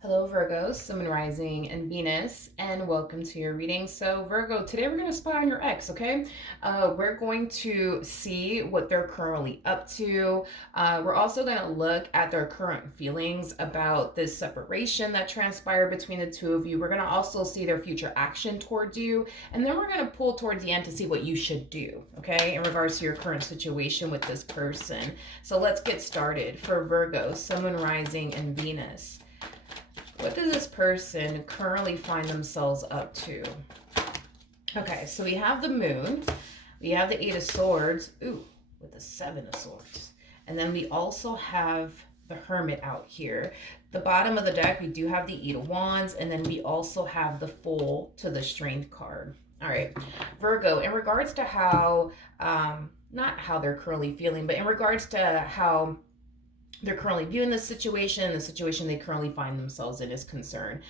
Hello, Virgo, Sun, Rising, and Venus, and welcome to your reading. So, Virgo, today we're going to spy on your ex, okay? We're going to see what they're currently up to. We're also going to look at their current feelings about this separation that transpired between the two of you. We're going to also see their future action towards you, and then we're going to pull towards the end to see what you should do, okay, in regards to your current situation with this person. So, let's get started. For Virgo, Sun, Rising, and Venus. What does this person currently find themselves up to? Okay, so we have the moon. We have the Eight of Swords. Ooh, with the Seven of Swords. And then we also have the Hermit out here. The bottom of the deck, we do have the Eight of Wands. And then we also have the Fool to the Strength card. All right, Virgo, in regards to how, not how they're currently feeling, but in regards to how they're currently viewing this situation, the situation they currently find themselves in is concerned.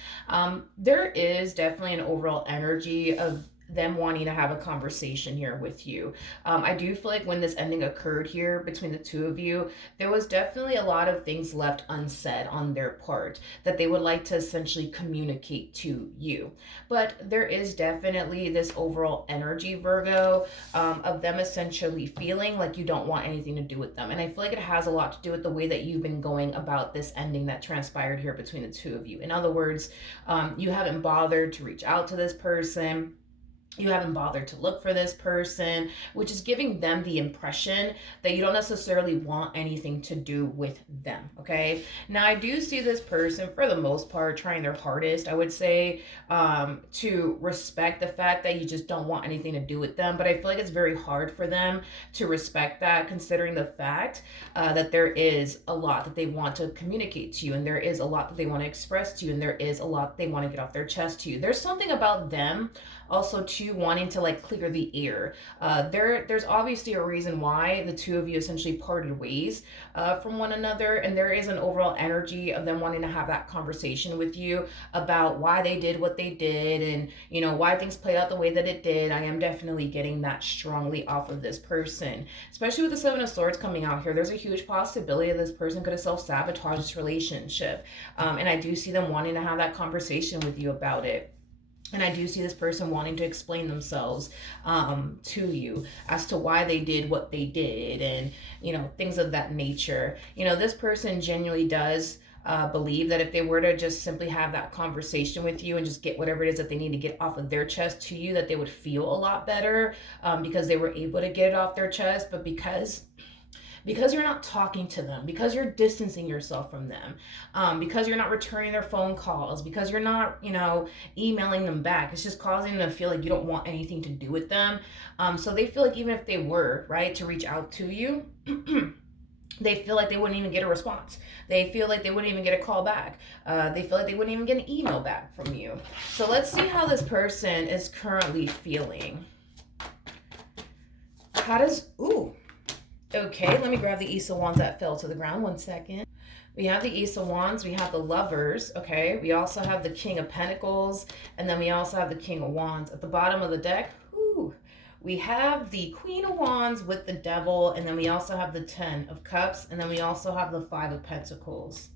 There is definitely an overall energy of them wanting to have a conversation here with you. I do feel like when this ending occurred here between the two of you, there was definitely a lot of things left unsaid on their part that they would like to essentially communicate to you. But there is definitely this overall energy, Virgo, of them essentially feeling like you don't want anything to do with them. And I feel like it has a lot to do with the way that you've been going about this ending that transpired here between the two of you. In other words, you haven't bothered to reach out to this person. You haven't bothered to look for this person, which is giving them the impression that you don't necessarily want anything to do with them, okay? Now, I do see this person, for the most part, trying their hardest, I would say, to respect the fact that you just don't want anything to do with them, but I feel like it's very hard for them to respect that, considering the fact that there is a lot that they want to communicate to you, and there is a lot that they want to express to you, and there is a lot that they want to get off their chest to you. There's something about them also too wanting to like clear the air. There's obviously a reason why the two of you essentially parted ways from one another, and there is an overall energy of them wanting to have that conversation with you about why they did what they did, and you know why things played out the way that it did. I am definitely getting that strongly off of this person, especially with the Seven of Swords coming out here. There's a huge possibility that this person could have self-sabotaged this relationship, and I do see them wanting to have that conversation with you about it. And I do see this person wanting to explain themselves to you as to why they did what they did, and, you know, things of that nature. You know, this person genuinely does believe that if they were to just simply have that conversation with you and just get whatever it is that they need to get off of their chest to you, that they would feel a lot better because they were able to get it off their chest. But because you're not talking to them, because you're distancing yourself from them, because you're not returning their phone calls, because you're not, you know, emailing them back, it's just causing them to feel like you don't want anything to do with them. So they feel like even if they were, right, to reach out to you, they feel like they wouldn't even get a response. They feel like they wouldn't even get a call back. They feel like they wouldn't even get an email back from you. So let's see how this person is currently feeling. How does, ooh, okay, let me grab the Ace of Wands that fell to the ground. 1 second. We have the Ace of Wands. We have the Lovers. Okay. We also have the King of Pentacles. And then we also have the King of Wands. At the bottom of the deck, we have the Queen of Wands with the Devil. And then we also have the 10 of Cups. And then we also have the 5 of Pentacles.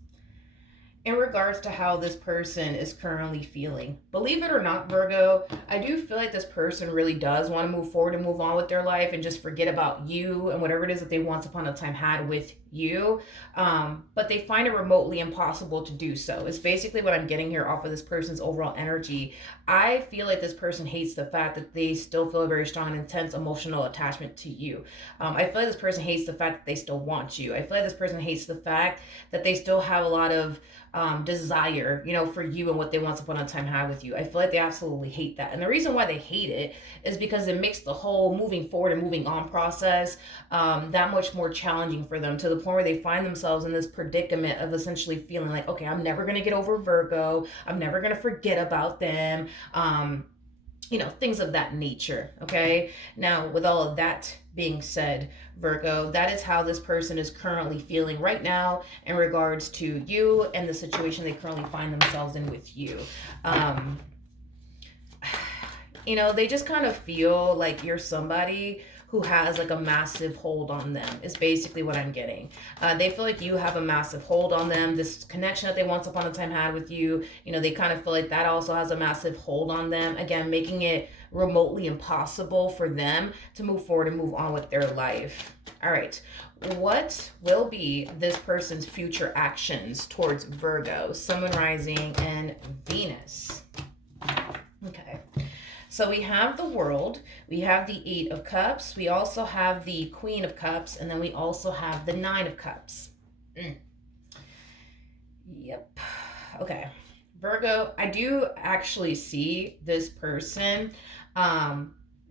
In regards to how this person is currently feeling, believe it or not, Virgo, I do feel like this person really does want to move forward and move on with their life and just forget about you and whatever it is that they once upon a time had with you, but they find it remotely impossible to do so. It's basically what I'm getting here off of this person's overall energy. I feel like this person hates the fact that they still feel a very strong and intense emotional attachment to you. I feel like this person hates the fact that they still want you. I feel like this person hates the fact that they still have a lot of desire, you know, for you and what they once upon a time had with you. I feel like they absolutely hate that. And the reason why they hate it is because it makes the whole moving forward and moving on process that much more challenging for them, to the point where they find themselves in this predicament of essentially feeling like, okay, I'm never going to get over Virgo. I'm never going to forget about them. You know, things of that nature. Okay. Now, with all of that being said, Virgo, that is how this person is currently feeling right now in regards to you and the situation they currently find themselves in with you. You know, they just kind of feel like you're somebody who has like a massive hold on them, is basically what I'm getting. They feel like you have a massive hold on them. This connection that they once upon a time had with you, they kind of feel like that also has a massive hold on them. Again, making it remotely impossible for them to move forward and move on with their life. All right. What will be this person's future actions towards Virgo, Sun, Moon, Rising, and Venus? Okay. So we have the World, we have the Eight of Cups, we also have the Queen of Cups, and then we also have the Nine of Cups. Yep. Okay. Virgo, I do actually see this person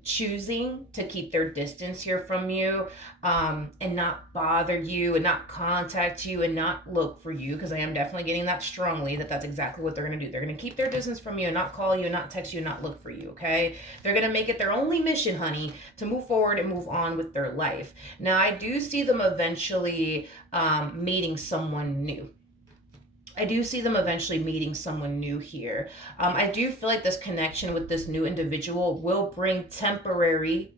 choosing to keep their distance here from you, and not bother you and not contact you and not look for you, because I am definitely getting that strongly that that's exactly what they're going to do. They're going to keep their distance from you and not call you and not text you and not look for you. Okay, they're going to make it their only mission, honey, to move forward and move on with their life. Now I do see them eventually meeting someone new. I do see them eventually meeting someone new here. I do feel like this connection with this new individual will bring temporary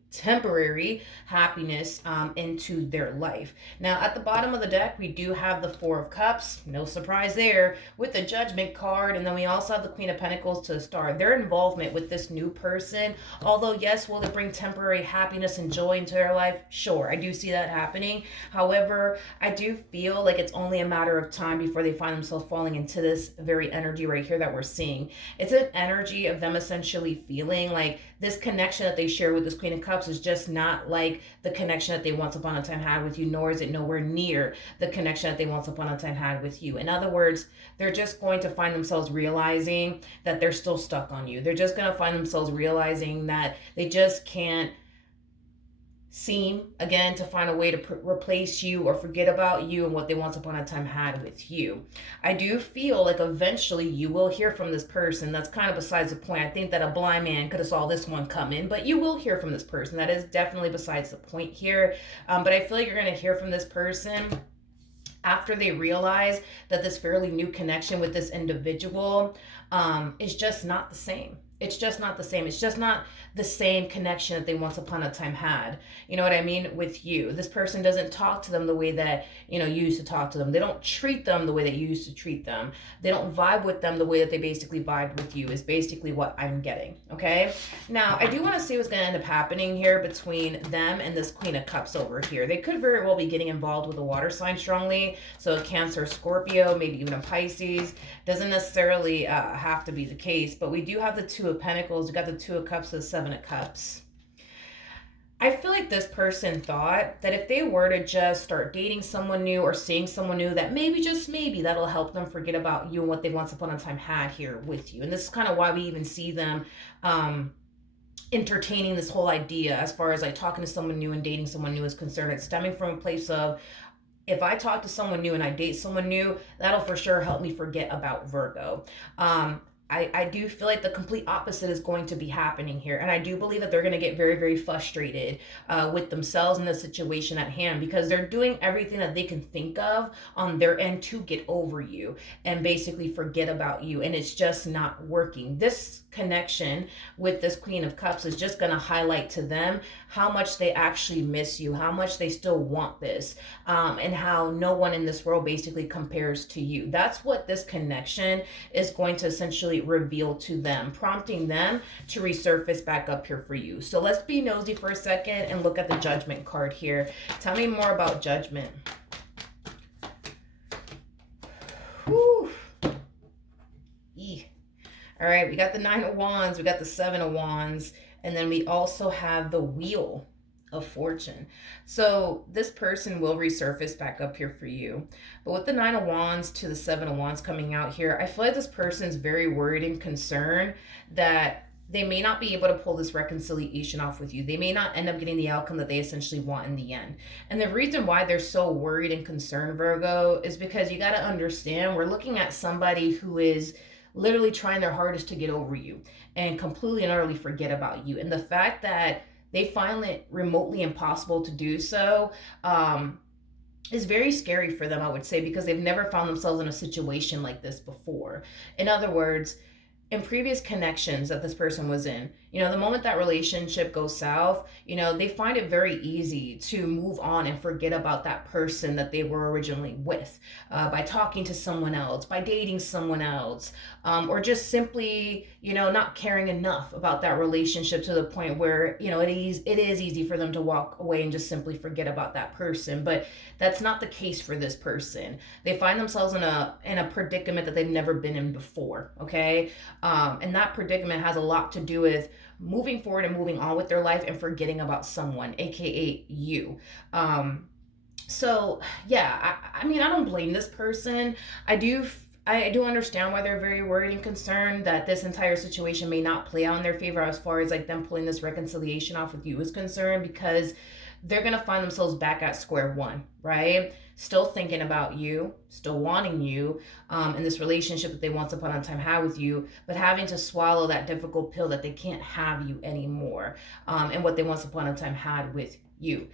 happiness into their life. Now, at the bottom of the deck, we do have the Four of Cups. No surprise there, with the Judgment card. And then we also have the Queen of Pentacles to the Star. Their involvement with this new person, although yes, will it bring temporary happiness and joy into their life? Sure, I do see that happening. However, I do feel like it's only a matter of time before they find themselves falling into this very energy right here that we're seeing. It's an energy of them essentially feeling like this connection that they share with this Queen of Cups is just not like the connection that they once upon a time had with you, nor is it nowhere near the connection that they once upon a time had with you. In other words, they're just going to find themselves realizing that they're still stuck on you. They're just going to find themselves realizing that they just can't seem again to find a way to replace you or forget about you and what they once upon a time had with you. I do feel like eventually you will hear from this person. That's kind of besides the point. I think that a blind man could have saw this one coming, but you will hear from this person. That is definitely besides the point here. But I feel like you're going to hear from this person after they realize that this fairly new connection with this individual is just not the same. It's just not the same. It's just not the same connection that they once upon a time had. You know what I mean? With you. This person doesn't talk to them the way that, you used to talk to them. They don't treat them the way that you used to treat them. They don't vibe with them the way that they basically vibed with you, is basically what I'm getting. Okay? Now, I do want to see what's going to end up happening here between them and this Queen of Cups over here. They could very well be getting involved with a water sign strongly. So a Cancer, Scorpio, maybe even a Pisces. Doesn't necessarily have to be the case, but we do have the Two of Pentacles. We got the Two of Cups, the Seven of Cups. I feel like this person thought that if they were to just start dating someone new or seeing someone new, that maybe, just maybe, that'll help them forget about you and what they once upon a time had here with you. And this is kind of why we even see them entertaining this whole idea as far as like talking to someone new and dating someone new is concerned. It's stemming from a place of, if I talk to someone new and I date someone new, that'll for sure help me forget about Virgo. I do feel like the complete opposite is going to be happening here. And I do believe that they're going to get very, very frustrated with themselves and the situation at hand, because they're doing everything that they can think of on their end to get over you and basically forget about you. And it's just not working. This connection with this Queen of Cups is just going to highlight to them how much they actually miss you, how much they still want this, and how no one in this world basically compares to you. That's what this connection is going to essentially reveal to them, prompting them to resurface back up here for you. So let's be nosy for a second and look at the Judgment card here. Tell me more about Judgment. Whew. All right, we got the Nine of Wands, we got the Seven of Wands, and then we also have the Wheel of Fortune. So this person will resurface back up here for you. But with the Nine of Wands to the Seven of Wands coming out here, I feel like this person's very worried and concerned that they may not be able to pull this reconciliation off with you. They may not end up getting the outcome that they essentially want in the end. And the reason why they're so worried and concerned, Virgo, is because you got to understand, we're looking at somebody who is literally trying their hardest to get over you and completely and utterly forget about you. And the fact that they find it remotely impossible to do so is very scary for them, I would say, because they've never found themselves in a situation like this before. In other words, in previous connections that this person was in. The moment that relationship goes south, they find it very easy to move on and forget about that person that they were originally with, by talking to someone else, by dating someone else, or just simply, not caring enough about that relationship to the point where, it is easy for them to walk away and just simply forget about that person. But that's not the case for this person. They find themselves in a predicament that they've never been in before. Okay, and that predicament has a lot to do with moving forward and moving on with their life and forgetting about someone, aka you. So yeah, I mean, I don't blame this person. I do understand why they're very worried and concerned that this entire situation may not play out in their favor as far as like them pulling this reconciliation off with you is concerned, because they're going to find themselves back at square one, right? Still thinking about you, still wanting you, in this relationship that they once upon a time had with you, but having to swallow that difficult pill that they can't have you anymore, and what they once upon a time had with you.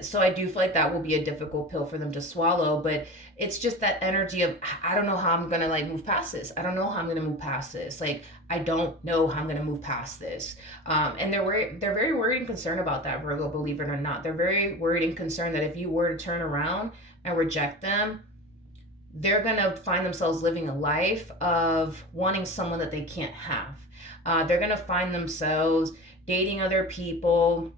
So I do feel like that will be a difficult pill for them to swallow, but it's just that energy of, I don't know how I'm gonna like move past this. I don't know how I'm gonna move past this. Like, I don't know how I'm gonna move past this. And they're very worried and concerned about that, Virgo, believe it or not. They're very worried and concerned that if you were to turn around and reject them, they're gonna find themselves living a life of wanting someone that they can't have. They're gonna find themselves dating other people,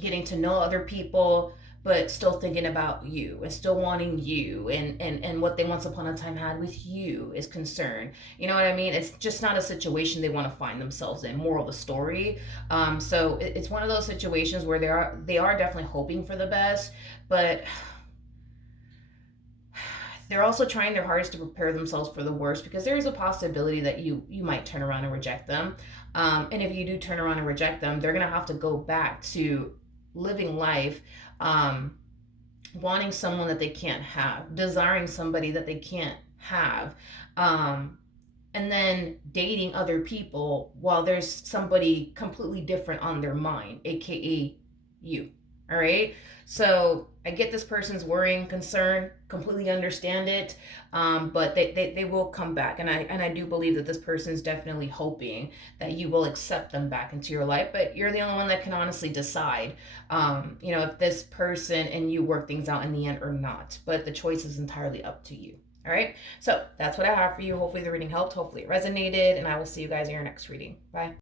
getting to know other people, but still thinking about you and still wanting you, and what they once upon a time had with you is concerned. You know what I mean? It's just not a situation they want to find themselves in. Moral of the story. So it's one of those situations where they are definitely hoping for the best, but they're also trying their hardest to prepare themselves for the worst, because there is a possibility that you might turn around and reject them. And if you do turn around and reject them, they're gonna have to go back to living life, wanting someone that they can't have, desiring somebody that they can't have, and then dating other people while there's somebody completely different on their mind, aka you. All right. So I get this person's worrying, concern, completely understand it, but they will come back, and I do believe that this person's definitely hoping that you will accept them back into your life. But you're the only one that can honestly decide, if this person and you work things out in the end or not. But the choice is entirely up to you. All right. So that's what I have for you. Hopefully the reading helped. Hopefully it resonated, and I will see you guys in your next reading. Bye.